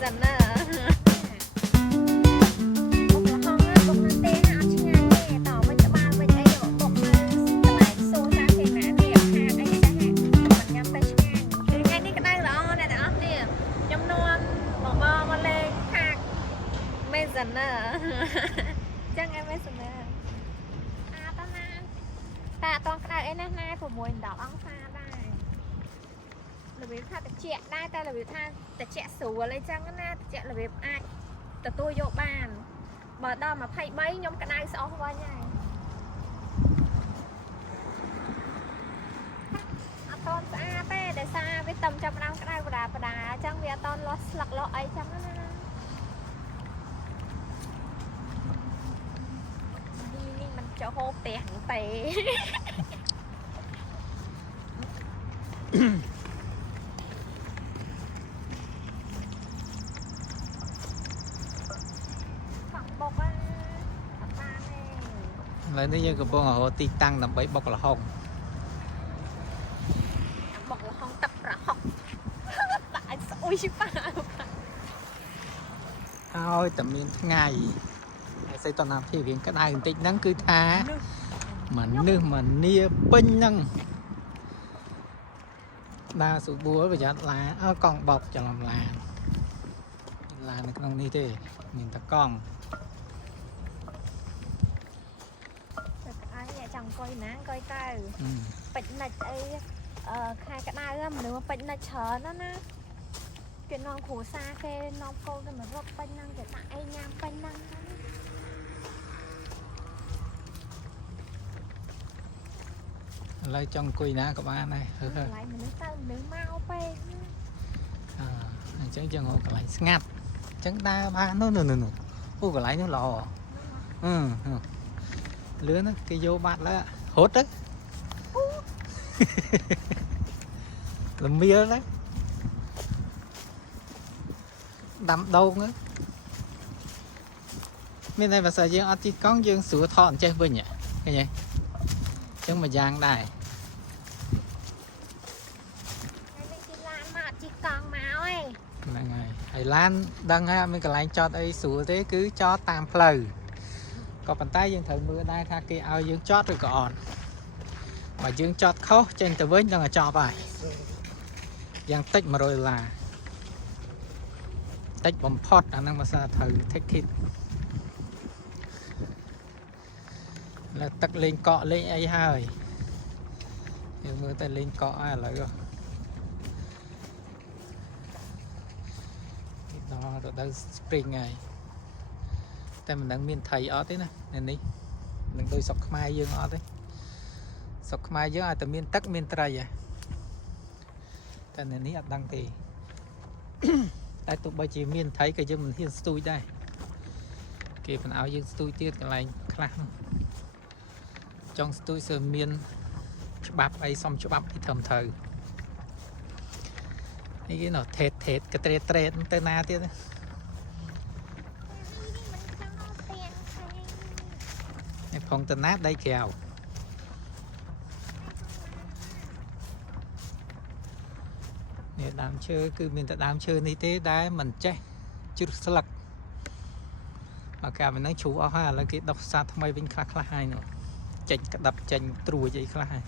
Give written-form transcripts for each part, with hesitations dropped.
dần à bốc là không á bốc lên tê hả chứ ngay nè tỏ mình cho ba mình ấy rồi bốc mà lại xô ra thì nè nè hàng ấy sẽ hàng mình nhắm tới ngay thì ngay đi cái đây đó nè đó nè nhắm non bỏ bò lên hàng mê dần à chắc em mê dần à tao nè ta toàn cái này nè nè của mùi đỏ ong pha đây là việc tha trẻ đây ta là việc tha trẻ sủa lấy chăng á trẻ là việc ai ta tôi vô bàn mà đo mà thay mấy nhóm cái này sao qua nhảy con xa té để xa với tầm trong năm cái này bà đà chẳng vì ton lo lặc lo ấy chẳng á đi mình cho hô tè hẳn tè lại nếu như cái bọn họ ti tăng làm bẫy bọc là hồng bọc là hồng tập ra học tại ôi chứ ba thôi tầm miền ngày xây toàn làm thì viện cái này tích nắng cứ tha mà nước mà nia pin năng đa số búa và giá lá còn bọc cho làm là nó không đi thế mình ta con chẳng coi nắng coi tao bệnh này ấy khai cái này ra mà nếu mà bệnh này chờ nó nè cái non khổ xa cái non câu cái mà rất bệnh năng cái tại nhang bệnh năng lấy trong quỳ ná của ba này lại mình tao nếu mau pe chẳng chẳng hộ cái lại ngắt chẳng ta ba nó ô cái lại nó lò lứa nó cái vô bát lá hốt đấy làm mía đấy đâm đâu nữa bên này mà sợ dương ăn thì con dương sủa thọn chơi với nhỉ cái gì chứ mà giang đài Thái Lan đang ha mấy cái lạnh cho đây sủa thế cứ cho tam phơi có bàn tay dương thử mưa đây tha kia ao dương chót rồi còn mà dương chót khó trên tờ với đang là cho bài giang tích mà rồi là tích bấm pot anh đang mà sao thử thích thịt là tắt lên cọ lên ấy hơi nhưng mưa ta lên cọ ai lại rồi đó rồi đang spring này tại mình đang miền thầy ở thế này nên đi đừng đôi sọc mai dương ở đấy sọc mai dương ai từ miền tắc miền tây vậy tại nên ní đăng thì tại tụi bây giờ miền thấy cái dương mình hiên stui đây kịp phần áo dương stui tiết cái này khác trong stui sờ miền bắp ấy xong cho bắp thì thầm thờ cái nó thệt cái tre tên na tiết phong tên nát đây kèo nè đám chơi cứ mình ta đám chơi như thế đấy mình chết chút sặc mà cả mình nói chú ở ha là cái đọc xa thay bên khác hai nữa chỉnh cái đập chỉnh trùi vậy khác hai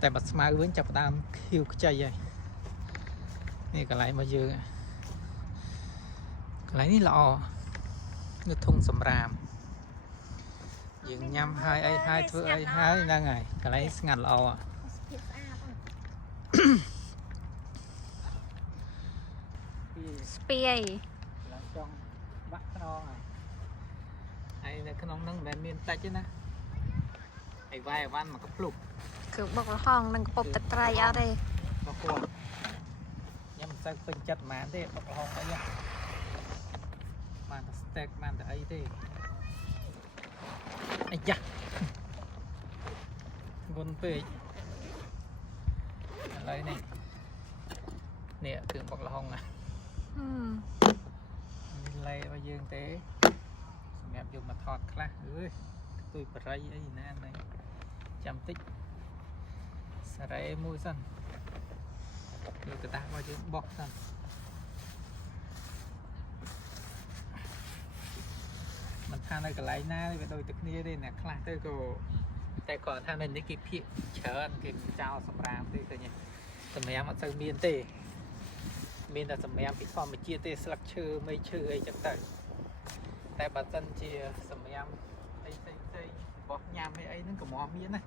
tại mặt smart với chập đam khiêu cái chơi vậy nè cái lại mà giờ cái lại ní lọ nó thùng sầm ràm dừng nhâm hai thứ ấy hai đang ngày cái lấy ngặt lò spy trong bắt nó hay là cái nón nâng bên miền tây chứ nè hay vai van mà có lục cứ bọc là hòn đừng có bọc tật trai ở đây nó cuồng nhưng mà sao phân chặt mà thế bọc là hòn đấy nhá mà steak mà ấy thế ai da con phê lấy này nè thường bọc là hồng à lấy bao nhiêu thế mẹ dùng mà thọt khác ơi tôi phải ấy nè này chăm tích sợi môi xanh rồi người ta bao nhiêu bọc xanh thang này cái lái na về đôi tức nia đây nè khác tới côแต่ก่อนทางนั้นนี่กี่พี่เชิญกี่เจ้าสำรามที่เคยเนี่ยสมัยมันจะมีนเต้มีนแต่สมัยพี่ฟอมมาเจียเต้สลักชื่อไม่ชื่อไอ้จังแต่บัดซันเจียสมัยไอ้บอกยามไอ้นั่นก็มอมีนะ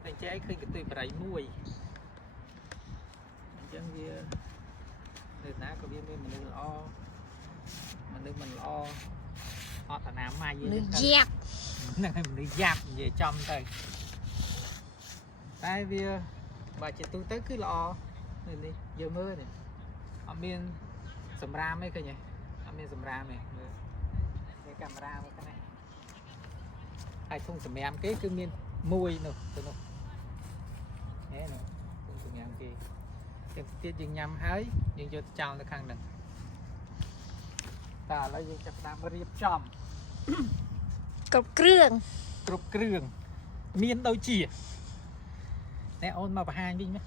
แต่เจ๊เคยกับตัวไปไรมวยจังเวียเดินหน้าก็เวียนมันนึกอ้อมันอ้ออ้อแต่น้ำมาเยอะ เจี๊ยบ นั่งให้มันยับvề trong thôi tại vì bà chị tôi tới cứ lo này đi giờ mưa này ở miền sầm ram ấy cơ nhỉ ở miền sầm ram này cái camera cái này hai thùng sầm em cái cứ miền mùi nữa tụi nó thế nữa thùng sầm em kia em tiết dừng nhầm hái dừng cho chào nó khăn đừng ta lấy dừng chặt đam riệp chòm គ្រប់គ្រឿង គ្រប់គ្រឿងមានដូចជាតែអូនមកបង្ហាញវិញណា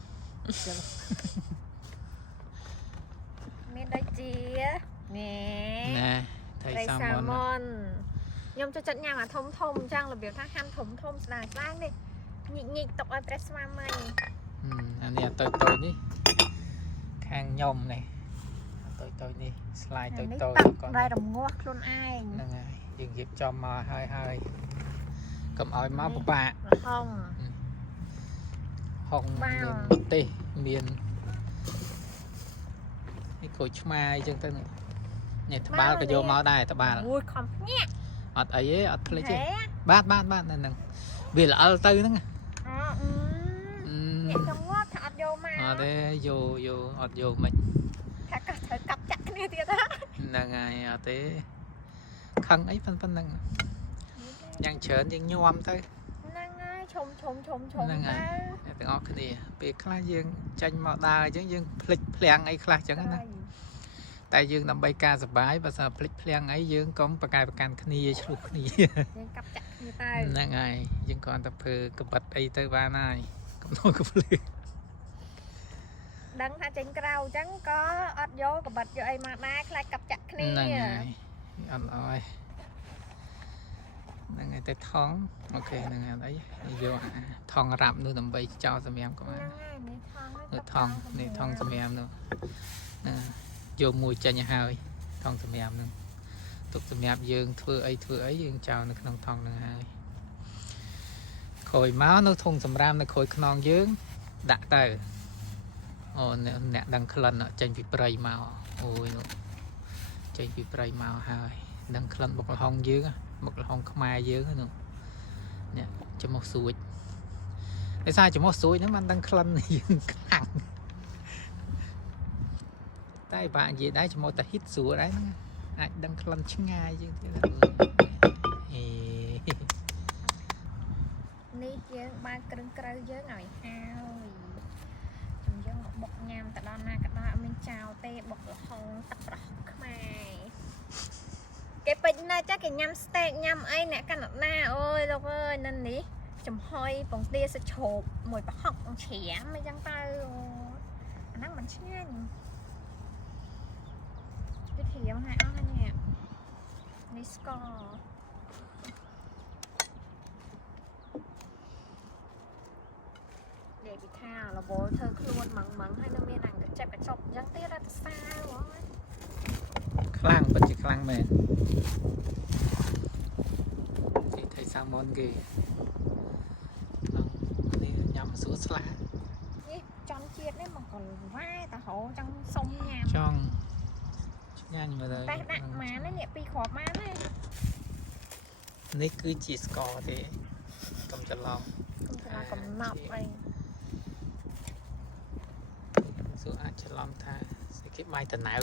មានដូចជាណែ ណែថៃសាម៉ុន ខ្ញុំចូលចិត្តញ៉ាំអាធំធំអញ្ចឹងរបៀបថាហាន់ធំធំស្ដាយស្ដាយនេះញិកទុកឲ្យប្រេះស្វាមីអានេះតូចនេះខាងខ្ញុំនេះតូចនេះស្លាយតូចគាត់ដែររងាស់ខ្លួនឯងហ្នឹងហើយយើងរៀបចំមកហើយកុំឲ្យមកពិបាកហុងមានទេសមាននេះក្រូចឆ្មាអញ្ចឹងទៅនេះត្បាល់ក៏យកមកដែរត្បាល់ អូយខំញាក់ អត់អីទេអត់ភ្លេចទេបាទហ្នឹងវាល្អិលទៅហ្នឹង ញាក់ចង្វត់ថាអត់យកមក អត់ទេយកអត់យកមិន ថាក៏ត្រូវកាប់ចាក់គ្នាទៀតហ្នឹងហើយអត់ទេខឹងអីប៉ុណ្ណឹងយ៉ាងច្រើនយើងញោមទៅ ហ្នឹងហើយឈុំ ហ្នឹងហើយទាំងអស់គ្នាពេលខ្លះយើងចាញ់មកដើរអញ្ចឹងយើងភ្លេចភ្លាំងអីខ្លះអញ្ចឹងណាតែយើងដើម្បីការសុបាយបើសិនភ្លេចភ្លាំងអីយើងកុំប្រកែកប្រកាន់គ្នាឆ្លោះគ្នាយើងកាប់ចាក់គ្នាទៅ ហ្នឹងហើយយើងគ្រាន់តែធ្វើក្បិតអីទៅបានហើយកុំនោះក៏ភ្លេច ដឹងថាចេញក្រៅអញ្ចឹងក៏អត់យកក្បិតយកអីមកដែរខ្លាចកាប់ចាក់គ្នា ហ្នឹងហើយអត់អើយហ្នឹងហើយតែថងអូខេហ្នឹងហើយអីយកថងរ៉ាប់នោះដើម្បីចោលសម្រាប់កុំ ហ្នឹងហើយនេះថង នេះថងសម្រាប់នោះយកមួយចាញ់ហើយថងសម្រាប់នោះទុកសម្រាប់យើងធ្វើអីយើងចោលនៅក្នុងថងហ្នឹងហើយក្រោយមកនៅធុងសម្រាប់នៅក្រោយខ្នងយើងដាក់ទៅអូអ្នកដឹងក្លិនចេញពីព្រៃមកអូយនោះចេញពីព្រៃមកហើយដឹងក្លិនបុកល្ហុងយើងបុកល្ហុងខ្មែរយើងនោះនេះចំមុះស្រួចឯសារចំមុះស្រួចហ្នឹងបានដឹងក្លិនយើងខ្លាំងតែបាក់និយាយដែរចំមុះតែហ៊ីតស្រួលដែរហ្នឹងអាចដឹងក្លិនឆ្ងាយជាងទៀតនេះយើងបានគ្រឿងក្រៅយើងឲ្យហើយយើងមកបុកញ៉ាំទៅដល់ណាក៏ដល់អត់មានចោលទេបុកល្ហុងទឹកប្រហុកខ្មែរគេពេញណាស់ចាគេញ៉ាំស្តេកញ៉ាំអីអ្នកកាណាដាអូយលោកអើយនៅនេះចំហុយពងទាសាច់ជ្រូកមួយប្រហុកច្រាមអីចឹងទៅអាហ្នឹងមិនឆ្ងាញ់វាធៀមហើយអស់ហើយនេះស្ករនិយាយពីថារវល់ធ្វើខ្លួនម៉ងហើយនៅមានអាកញ្ចប់អញ្ចឹងទៀតតែសាហ្មង ខ្លាំងពិតជាខ្លាំងមែនទីថៃសាម៉ុនគេនេះញ៉ាំសួរស្លានេះចង់ជាតិនេះមកកន្វ៉ែតាហោចង់សុំញ៉ាំ ចង់ឆ្ងាញ់មើលទៅ តែដាក់ម៉ាននេះពីរគ្រាប់ម៉ានទេ នេះគឺជាស្ករទេកុំច្រឡំ កំណប់អី សួរអាចច្រឡំថាស្អីគេបាយតណៅ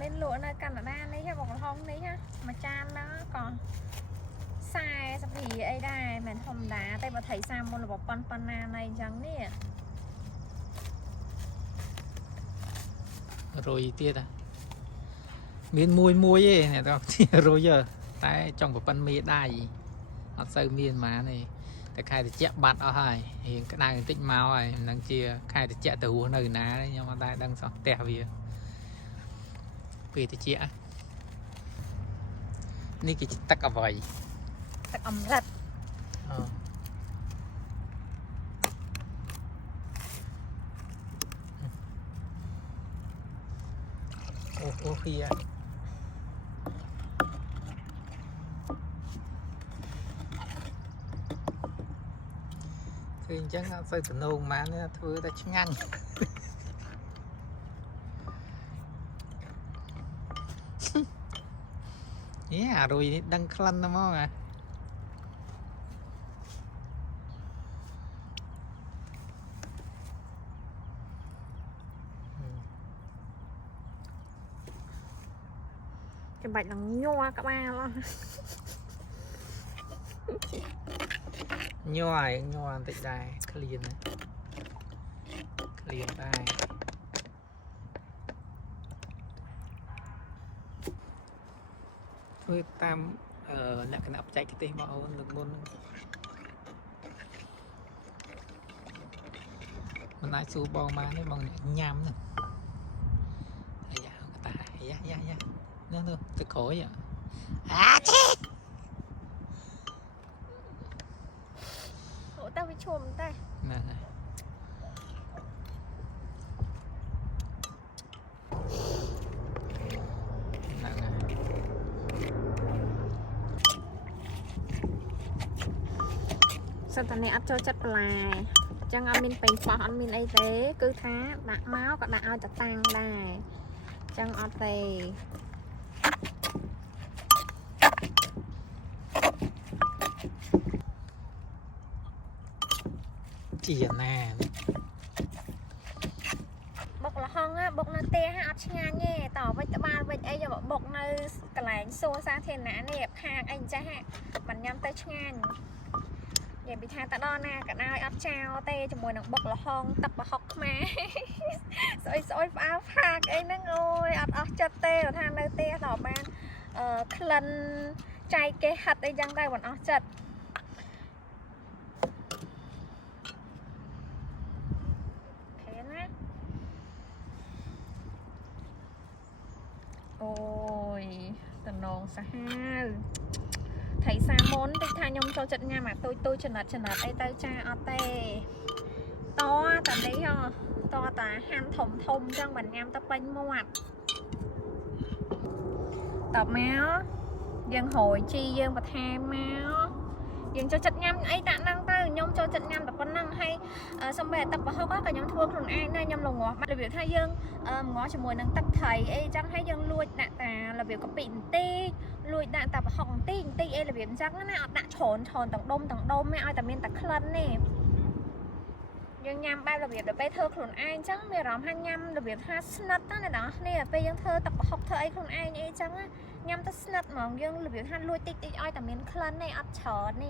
មានលក់នៅកាណាដានេះហ៎បងល្ហុងនេះហ៎មួយចានđó còn 40 រៀលអីដែរមិនធម្មតាតែបើថៃសាមុនរបស់ប៉ុណ្ណាណៃអញ្ចឹងនេះរុយទៀតមានមួយទេអ្នកទាំងគ្នារុយ តែចង់ប្រប៉ិនមេដៃអត់សូវមានហ្មងនេះតែខែតិចបាត់អស់ហើយរៀងក្តៅបន្តិចមកហើយនឹងជាខែតិចទៅរស់នៅណាខ្ញុំអត់ដែរដឹងសោះផ្ទះវាពេលតិចនេះគេទឹកអ្វី ទឹកអំរិត អូហៀគឺអញ្ចឹងអត់សូវទំនោរហ្មងធ្វើតែឆ្ងាញ់អារុយនេះដឹងក្លិនហ្មងចាំបាច់ឡើងញ័រក្បាលញ័របន្តិចដែរឃ្លានដែរធ្វើតាមលក្ខណៈបច្ចេកទេសបងអូនលើកមុនមិនអាចសួរបងបានទេបងញ៉ាំហ្នឹងយ៉ាតាយ៉ានោះទៅក្រោយចេះអូតើវាឈុំតែហ្នឹងហើយសិនតនេះអត់ចូលចិត្តបន្លែចឹងអត់មានពេញប៉ោះអត់មានអីទេគឺថាដាក់មកក៏ដាក់ឲ្យតតាំងដែរចឹងអត់ទេជាណាបុកលហុងបុកនៅផ្ទះអត់ឆ្ងាញ់ទេតវិចក្បាលវិចអីយកបុកនៅកន្លែងសួរសាធារណៈនេះខាងអីចេះមិនញ៉ាំទៅឆ្ងាញ់និយាយពីថាតដល់ណាក៏ដោយអត់ចោលទេជាមួយនឹងបុកលហុងទឹកប្រហុកខ្មែរស្អុយផ្អើផាកអីហ្នឹងអូយអត់អស់ចិត្តទេថានៅផ្ទះដល់បានក្លិនចែកគេហិតអីចឹងដែរមិនអស់ចិត្តអូយតំណងសាហាវថៃសាមុនតិចថាខ្ញុំចូលចិត្តញ៉ាំអាទុយចំណិតអីទៅចាអត់ទេតតានេះតតាហាន់ធំចឹងមិនញ៉ាំទៅពេញមាត់តបមកយើងរយជីយើងបន្ថែមមកយើងចូលចិត្តញ៉ាំអីតាក់ហ្នឹងទៅខ្ញុំចូលចិត្តញ៉ាំតែប៉ុណ្្នឹងហើយសំបីទឹកប្រហុកក៏ខ្ញុំធ្វើខ្លួនឯងដែរខ្ញុំល្ងាស់របៀបថាយើងងោះជាមួយនឹងទឹកត្រីអីចឹងហើយយើងលួចដាក់តារបៀបកាពិបន្តិចលួចដាក់តាប្រហុកបន្តិចអីរបៀបអញ្ចឹងណាអត់ដាក់ច្រើនទាំងដុំទេឲ្យតែមានតែក្លិនទេយើងញ៉ាំបែបរបៀបទៅពេលធ្វើខ្លួនឯងចឹងមានអារម្មណ៍ថាញ៉ាំរបៀបថាស្និតណាអ្នកនរគ្នាពេលយើងធ្វើទឹកប្រហុកធ្វើអីខ្លួនឯងអីចឹងញ៉ាំទៅស្និតហ្មងយើងរបៀបថាលួចតិចឲ្យតែមានក្លិនទេអត់ច្រើន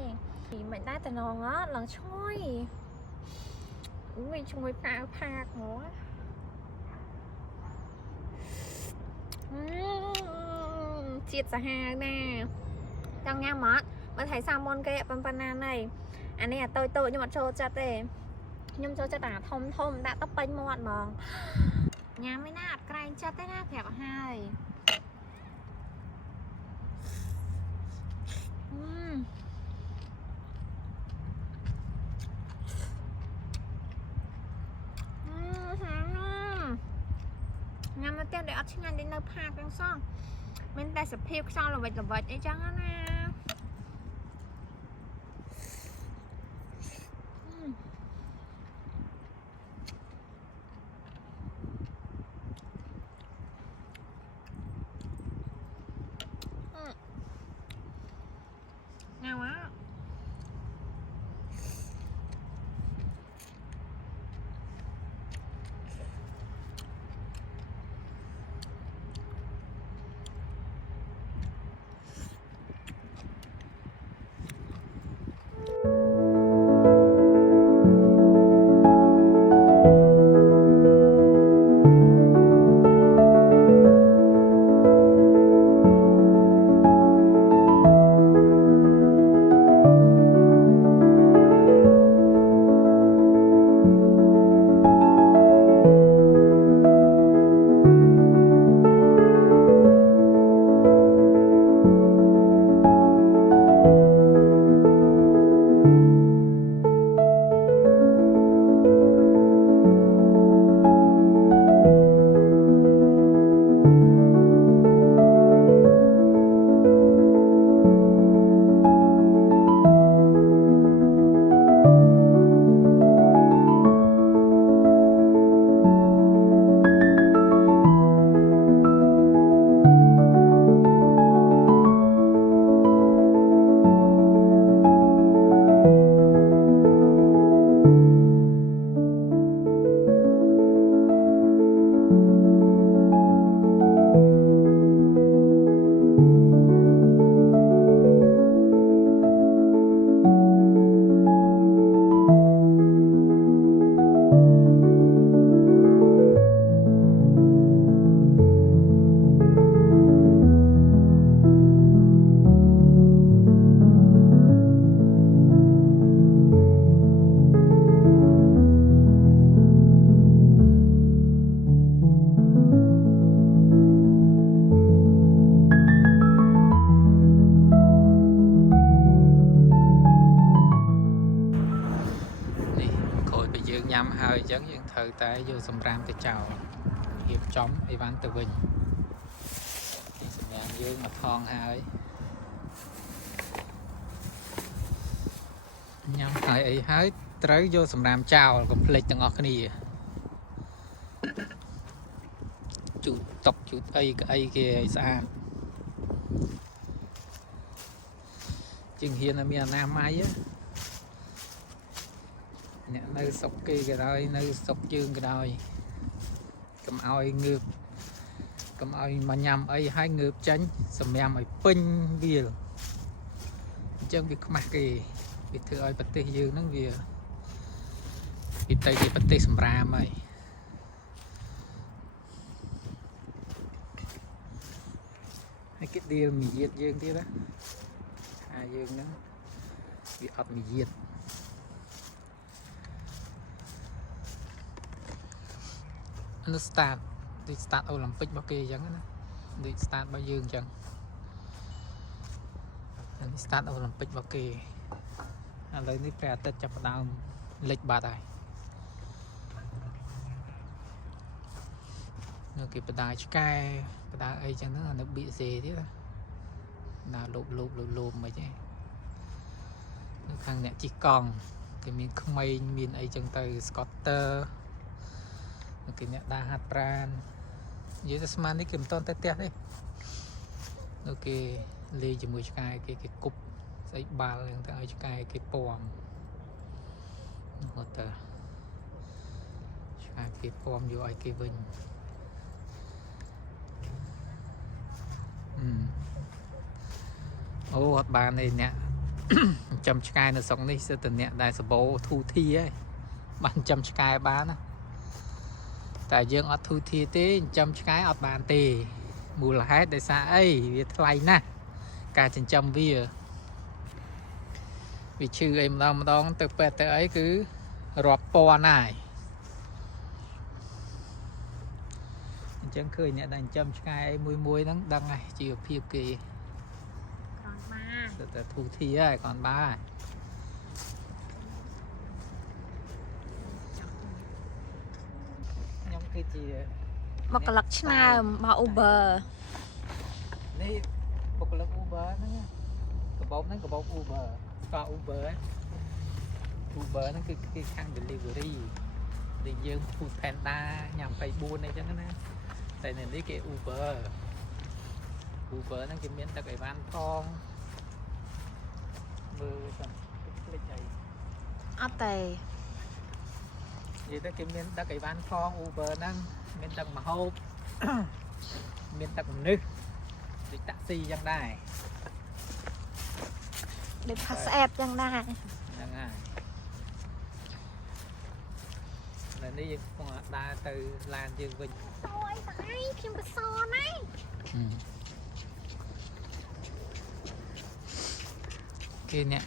ទេមិនដែរតំណងឡើងឈ្ងុយវិញឈ្ងុយផ្អើផាកហ្មងជាតិសាហាវណាចង់ញ៉ាំអត់បើថៃសាមុនគេប៉ុណ្ណាណៃអានេះអាតូចខ្ញុំអត់ចូលចិត្តទេខ្ញុំចូលចិត្តអាធំដាក់ទៅពេញមាត់ហ្មងញ៉ាំឯណាអត់ក្រែងចិត្តទេណាប្រាប់ហើយញ៉ាំមកទៀតដែលអត់ឆ្ងាញ់ដូចនៅផាកទាំងសោះមានតែសភាពខ្យល់ល្វិចអីចឹងណា ញ៉ាំហើយអញ្ចឹងយើងត្រូវតែយកសម្រាមទៅចោលរៀបចំអីវ៉ាន់ទៅវិញនេះសម្រាប់យើងមកថងហើយញ៉ាំហើយអីហើយត្រូវយកសម្រាមចោលកុំភ្លេចទាំងអស់គ្នាជូតតុកជូតអីគេឲ្យស្អាតជាងហ៊ានឲ្យមានអនាម័យអ្នកនៅស្រុកគេក៏ដោយនៅស្រុកយើងក៏ដោយកុំឲ្យងើបកុំឲ្យមកញ៉ាំអីហើយងើបចាញ់សម្ញាំឲ្យពេញវាអញ្ចឹងវាខ្មាស់គេវាធ្វើឲ្យប្រទេសយើងហ្នឹងវាទៅជាប្រទេសសម្រាមហើយគេដៀលមីយាតយើងទៀតណាថាយើងហ្នឹងវាអត់មីយាតnó start ដូច start អូឡ িম্প ិករបស់គេអញ្ចឹងណាដូច start របស់យើងអញ្ចឹងនេះ start អូឡ িম্প ិករបស់គេឥឡូវនេះព្រះអាទិត្យចាប់ផ្ដើមលិចបាត់ហើយនៅគេបដាឆ្កែបដាអីចឹងហ្នឹងនៅ BC ទៀតណាលោបមិនទេនៅខាងអ្នកជិះកង់គេមានក្មេងមានអីចឹងទៅ scooterគេអ្នកដើរហាត់ប្រាណនិយាយទៅស្មាននេះគេមិនតន់ទៅផ្ទះទេនៅគេលេងជាមួយឆ្កែគេគប់ស្អីបាល់ហ្នឹងទៅឲ្យឆ្កែគេពំហត់ទៅឆ្កែគេពំយកឲ្យគេវិញអូអត់បានទេអ្នកចាំឆ្កែនៅស្រុកនេះសិតតែអ្នកដែលសបោធូធីហើយបានចាំឆ្កែបានណាតែយើងអត់ធូធាទេចិញ្ចឹមឆ្កែអត់បានទេមូលហេតុដោយសារអីវាថ្លៃណាស់ការចិញ្ចឹមវាឈឺអីម្ដងទៅពេទ្យទៅអីគឺរាប់ពាន់ហើយអញ្ចឹងឃើញអ្នកដែលចិញ្ចឹមឆ្កែមួយហ្នឹងដឹងហើយជីវភាពគេគ្រាន់បានតែធូធាហើយគ្រាន់បានគឺជាបុគ្គលិកឆ្នើមរបស់ Uber នេះបុគ្គលិក Uber ហ្នឹងកាបូបហ្នឹងកាបូប Uber ស្គាល់ Uber ហ្នឹងគឺគេខាង delivery ដែលយើង Food Panda ញ៉ាំ24អីចឹងណាតែនៅនេះគេ Uber ហ្នឹងគេមានដឹកអីវ៉ាន់ផងមើលសិនភ្លេចអីអត់ទេនិយាយទៅគេមានដឹកអីវ៉ាន់ផង Uber ហ្នឹងមានដឹកម្ហូប មានដឹកមនុស្សដូចតាក់ស៊ីចឹងដែរដូច Pass App ចឹងដែរហ្នឹងហើយនៅនេះយើងកំពុងដើរទៅឡានយើងវិញអូយបាយខ្ញុំប្រសណាគេអ្នក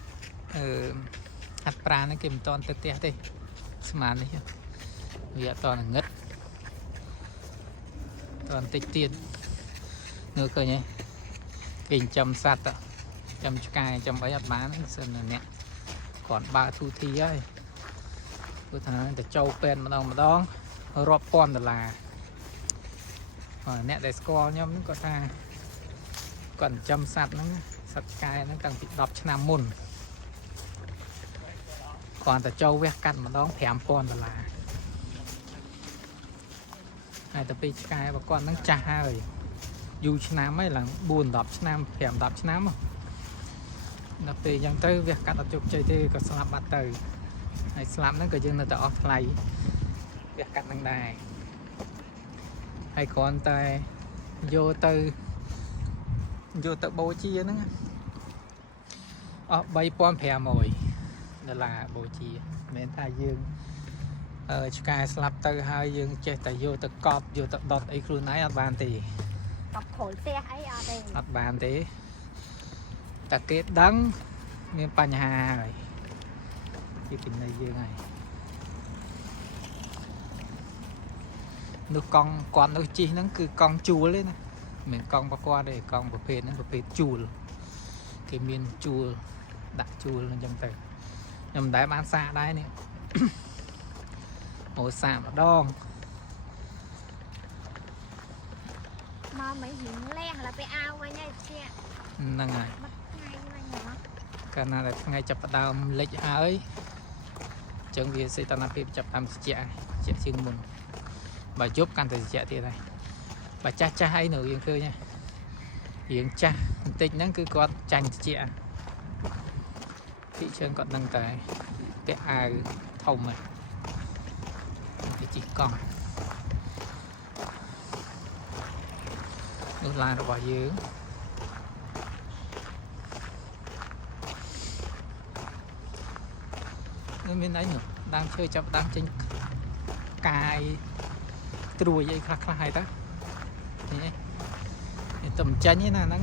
ហាត់ប្រាណហ្នឹងគេមិនតន់ទៅផ្ទះទេស្មាននេះវាអត់តងងឹតតន្តិចទៀតនៅឃើញទេគេចិញ្ចឹមសត្វចាំឆ្កែចាំអីអត់បានសិនអ្នកគាត់បើធូធីហើយព្រោះថាទៅចូលពេទ្យម្ដងរាប់ពាន់ដុល្លារ nè để score nhóm nó có ta còn chăm sạch nó sạch cài nó cần bị đọc cho nam môn còn ta châu vét cắt mà đón thèm con là hai tập bị cài và con nó cha rồi dù cho nam ấy là buồn đọc cho nam thèm đọc cho nam đọc thì dân tới việc cắt đọc chụp chơi thì có slap bắt từ này slap nó có dương là ta offline việc cắt năng đài hay còn tay vô từ bố chia nữa bay pom phè mồi đó là bố chia mến ta dương sky slap từ hai dương chơi tại vô từ cọp vô từ đọt ấy luôn nãy bàn thì cọp thổi xe ấy ở đây bàn thế ta kết đắng nên pan hà rồi cái tình này dương này nước con nước chi nó cứ con chua lên này mình con qua đây con bờ phê nó bờ phê chua cái miền chua đặt chua lên trong tay nhầm đáy bán xa đây nè hồ xạ mà đong mà mấy hình le là phải ao qua nha chị năng à cái này là ngay chập đào lịch ấy chẳng vì sẽ tao làm phim chập đào chạy chừng mình bà giúp căn từ chạy thì đây bà cha hay nữa yên khơi nha hiện cha tích nó cứ có tranh chạy thị trường còn năng cái ai thông này thì chỉ còn nước lai nó bỏ dưới nên bên đấy nữa đang chơi chập đang trên cài trùi vậy khá hay đó thì tầm tranh như nào nó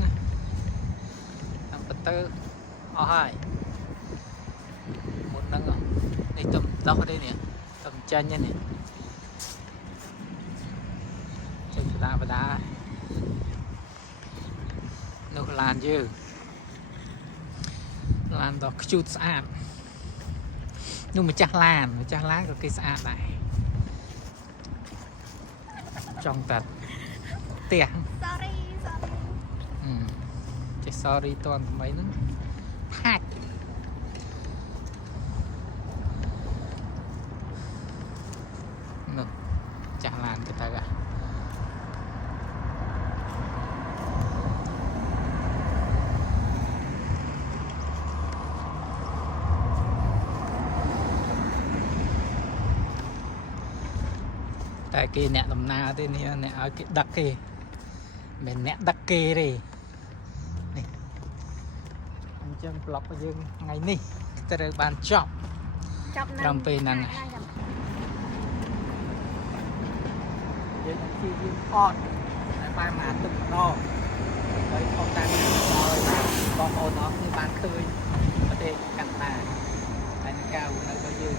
làm bật tơ hai một nâng đây tầm đâu ở đây nè tầm tranh như này chân đá và đá nó làn chứ làn đó chút sạch nhưng mà chắc làn có cái sạch này trong tật tiền sorry sorry toàn mấy nó hack chả làm cái ta cả tại kia nè làm na thế này nè ở cái đặc kê mình nè đặc kê đi này anh chân block của dương ngày ní ta được bàn chọc trong pin năng này dương chi dương con bài mà từng đo với không tan rồi con ô nó như bàn tươi có thể cắt tà anh cao nó có dương